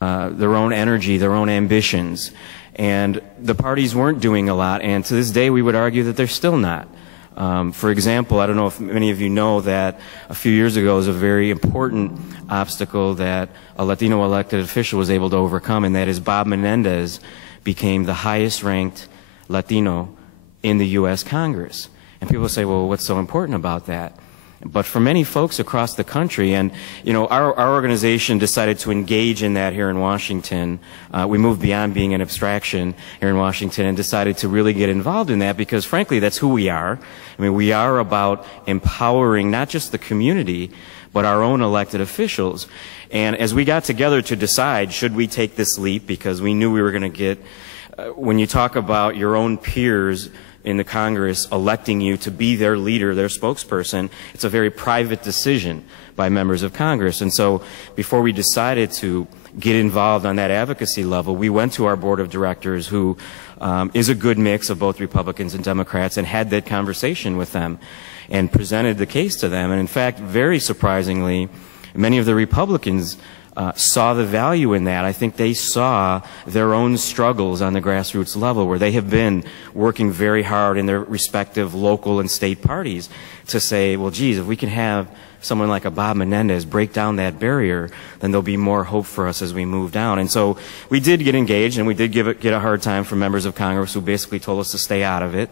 their own energy, their own ambitions. And the parties weren't doing a lot, and to this day we would argue that they're still not. For example, I don't know if many of you know that a few years ago was a very important obstacle that a Latino elected official was able to overcome, and that is Bob Menendez became the highest ranked Latino in the U.S. Congress. And people say, well, what's so important about that? But for many folks across the country, and you know, our organization decided to engage in that here in Washington. We moved beyond being an abstraction here in Washington and decided to really get involved in that because, frankly, that's who we are. I mean, we are about empowering not just the community, but our own elected officials. And as we got together to decide, should we take this leap, because we knew we were going to get, when you talk about your own peers in the Congress electing you to be their leader, their spokesperson, it's a very private decision by members of Congress. And so before we decided to get involved on that advocacy level, we went to our board of directors, who is a good mix of both Republicans and Democrats, and had that conversation with them and presented the case to them. And in fact, very surprisingly, many of the Republicans saw the value in that. I think they saw their own struggles on the grassroots level, where they have been working very hard in their respective local and state parties to say, well, geez, if we can have someone like a Bob Menendez break down that barrier, then there'll be more hope for us as we move down. And so we did get engaged, and we did get a hard time from members of Congress who basically told us to stay out of it.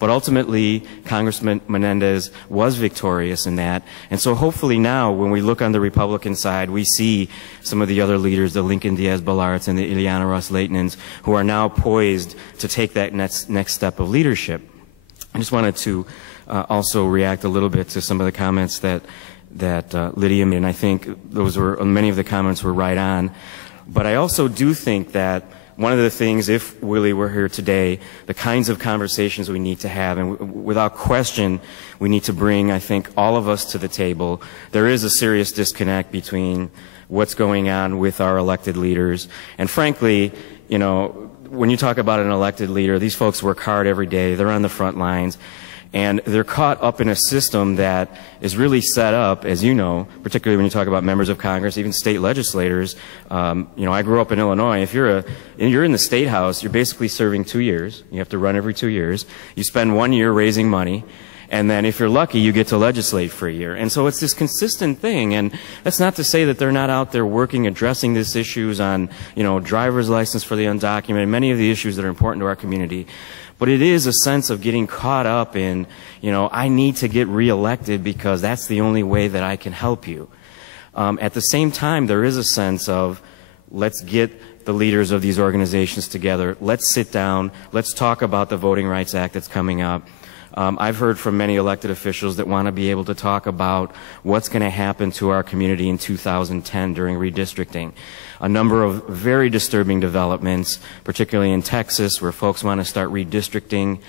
But ultimately, Congressman Menendez was victorious in that. And so hopefully now, when we look on the Republican side, we see some of the other leaders, the Lincoln Diaz-Balarts and the Ileana Ros-Lehtnants, who are now poised to take that next step of leadership. I just wanted to also react a little bit to some of the comments that Lydia made, and I think many of the comments were right on. But I also do think that one of the things, if Willie were here today, the kinds of conversations we need to have, and without question, we need to bring, I think, all of us to the table. There is a serious disconnect between what's going on with our elected leaders, and frankly, you know, when you talk about an elected leader, these folks work hard every day. They're on the front lines. And they're caught up in a system that is really set up, as you know, particularly when you talk about members of Congress, even state legislators. You know, I grew up in Illinois. If you're in the State House, you're basically serving 2 years. You have to run every 2 years. You spend 1 year raising money, and then if you're lucky, you get to legislate for a year. And so it's this consistent thing. And that's not to say that they're not out there working, addressing these issues on, you know, driver's license for the undocumented, many of the issues that are important to our community. But it is a sense of getting caught up in, you know, I need to get reelected because that's the only way that I can help you. At the same time, there is a sense of, let's get the leaders of these organizations together. Let's sit down. Let's talk about the Voting Rights Act that's coming up. I've heard from many elected officials that want to be able to talk about what's going to happen to our community in 2010 during redistricting. A number of very disturbing developments, particularly in Texas, where folks want to start redistricting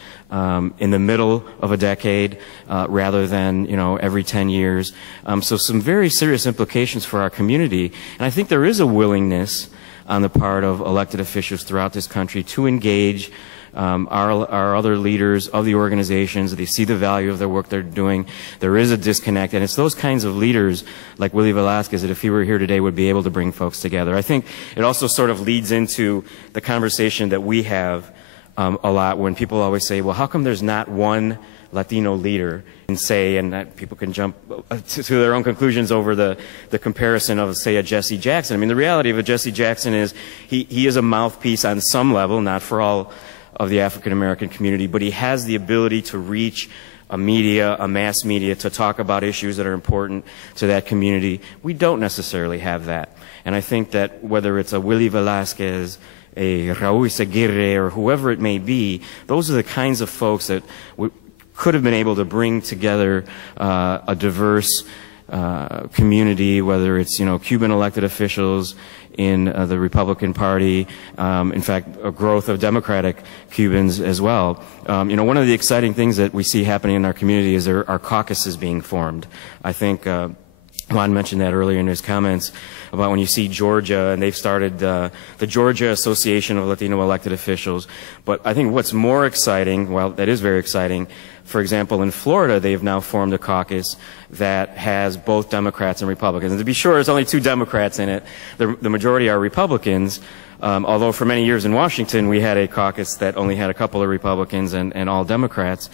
in the middle of a decade rather than, you know, every 10 years. So some very serious implications for our community. And I think there is a willingness on the part of elected officials throughout this country to engage our other leaders of the organizations. They see the value of their work they're doing. There is a disconnect, and it's those kinds of leaders like Willie Velazquez that, if he were here today, would be able to bring folks together. I think it also sort of leads into the conversation that we have a lot when people always say, well, how come there's not one Latino leader, and say, and people can jump to their own conclusions over the comparison of, say, a Jesse Jackson. I mean, the reality of a Jesse Jackson is he is a mouthpiece on some level, not for all of the African American community, but he has the ability to reach a mass media, to talk about issues that are important to that community. We don't necessarily have that. And I think that whether it's a Willie Velazquez, a Raul Yzaguirre, or whoever it may be, those are the kinds of folks that could have been able to bring together a diverse community, whether it's, you know, Cuban elected officials in the Republican Party, in fact, a growth of Democratic Cubans as well. You know, one of the exciting things that we see happening in our community is there are caucuses being formed. I think Juan mentioned that earlier in his comments about when you see Georgia, and they've started the Georgia Association of Latino Elected Officials. But I think what's more exciting, well, that is very exciting, for example, in Florida, they've now formed a caucus that has both Democrats and Republicans. And to be sure, there's only 2 Democrats in it. The majority are Republicans, although for many years in Washington, we had a caucus that only had a couple of Republicans and all Democrats.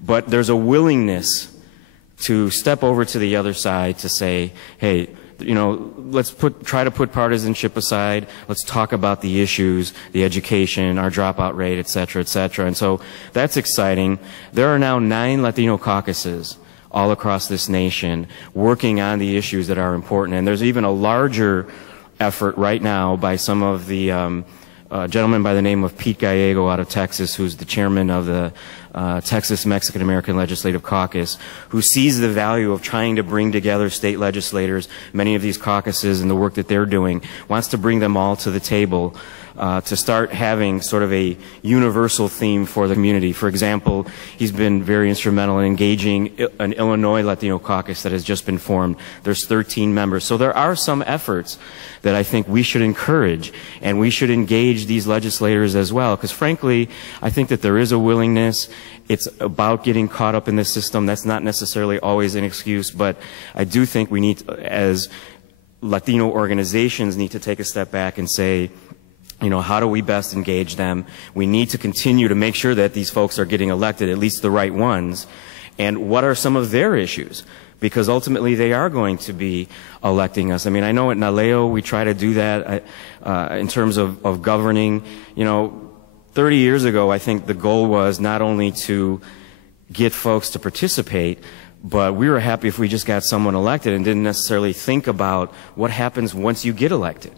But there's a willingness to step over to the other side to say, hey, you know, let's try to put partisanship aside. Let's talk about the issues, the education, our dropout rate, et cetera, et cetera. And so that's exciting. There are now 9 Latino caucuses all across this nation working on the issues that are important. And there's even a larger effort right now by some of the gentleman by the name of Pete Gallego out of Texas, who's the chairman of the Texas Mexican American Legislative Caucus, who sees the value of trying to bring together state legislators, many of these caucuses and the work that they're doing, wants to bring them all to the table to start having sort of a universal theme for the community. For example, he's been very instrumental in engaging an Illinois Latino caucus that has just been formed. There's 13 members. So there are some efforts that I think we should encourage, and we should engage these legislators as well, because frankly, I think that there is a willingness. It's about getting caught up in the system. That's not necessarily always an excuse, but I do think we need, as Latino organizations, need to take a step back and say, you know, how do we best engage them? We need to continue to make sure that these folks are getting elected, at least the right ones. And what are some of their issues? Because ultimately they are going to be electing us. I mean, I know at Naleo we try to do that in terms of governing. You know, 30 years ago, I think the goal was not only to get folks to participate, but we were happy if we just got someone elected and didn't necessarily think about what happens once you get elected.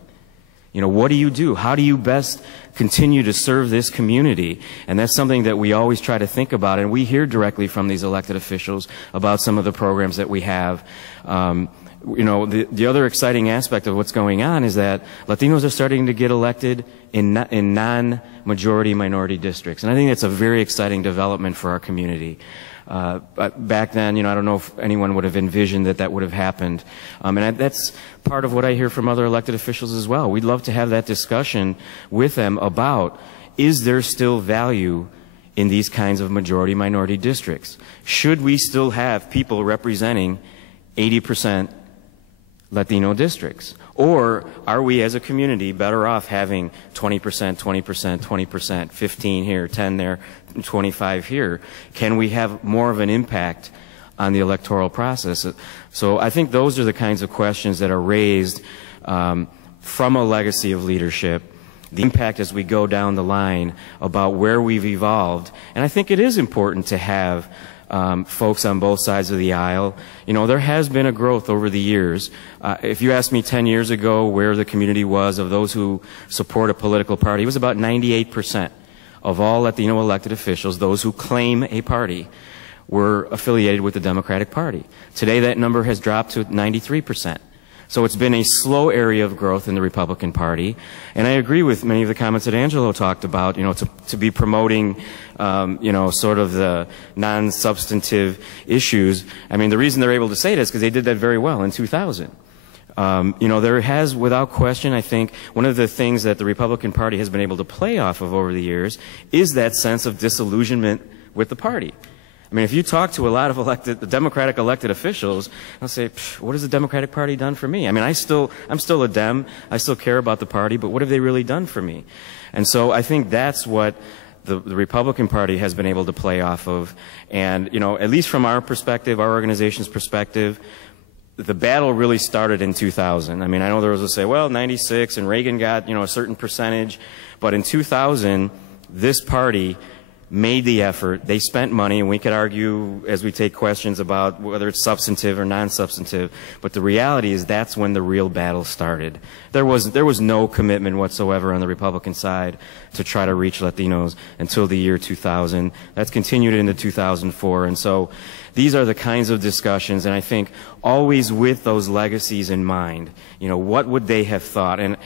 You know, what do you do? How do you best continue to serve this community? And that's something that we always try to think about, and we hear directly from these elected officials about some of the programs that we have. You know, the other exciting aspect of what's going on is that Latinos are starting to get elected in non-majority minority districts. And I think that's a very exciting development for our community. But back then, you know, I don't know if anyone would have envisioned that that would have happened. And that's part of what I hear from other elected officials as well. We'd love to have that discussion with them about, is there still value in these kinds of majority-minority districts? Should we still have people representing 80% Latino districts? Or are we as a community better off having 20%, 20%, 20%, 15 here, 10 there, 25 here? Can we have more of an impact on the electoral process? So I think those are the kinds of questions that are raised from a legacy of leadership, the impact as we go down the line about where we've evolved. And I think it is important to have folks on both sides of the aisle. You know, there has been a growth over the years. If you asked me 10 years ago where the community was of those who support a political party, it was about 98% of all Latino elected officials, those who claim a party, were affiliated with the Democratic Party. Today that number has dropped to 93%. So it's been a slow area of growth in the Republican Party. And I agree with many of the comments that Angelo talked about, you know, to be promoting, you know, sort of the non-substantive issues. I mean, the reason they're able to say this is because they did that very well in 2000. You know, there has, without question, I think, one of the things that the Republican Party has been able to play off of over the years is that sense of disillusionment with the party. I mean, if you talk to a lot of the Democratic elected officials, they'll say, what has the Democratic Party done for me? I mean, I'm still a Dem. I still care about the party, but what have they really done for me? And so I think that's what the Republican Party has been able to play off of. And, you know, at least from our perspective, our organization's perspective, the battle really started in 2000. I mean, I know there was a say, well, 96, and Reagan got, you know, a certain percentage. But in 2000, this party made the effort. They spent money, and we could argue as we take questions about whether it's substantive or non-substantive, but the reality is that's when the real battle started. There was no commitment whatsoever on the Republican side to try to reach Latinos until the year 2000. That's continued into 2004, and so these are the kinds of discussions, and I think always with those legacies in mind. You know, what would they have thought? And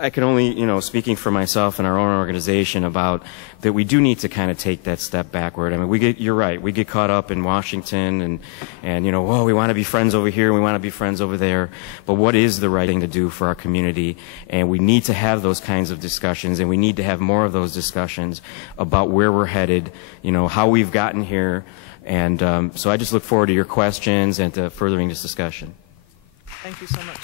I can only, you know, speaking for myself and our own organization, about that we do need to kind of take that step backward. I mean, you're right, we get caught up in Washington and you know, whoa, we want to be friends over here, we want to be friends over there, but what is the right thing to do for our community? And we need to have those kinds of discussions, and we need to have more of those discussions about where we're headed, you know, how we've gotten here, and so I just look forward to your questions and to furthering this discussion. Thank you so much.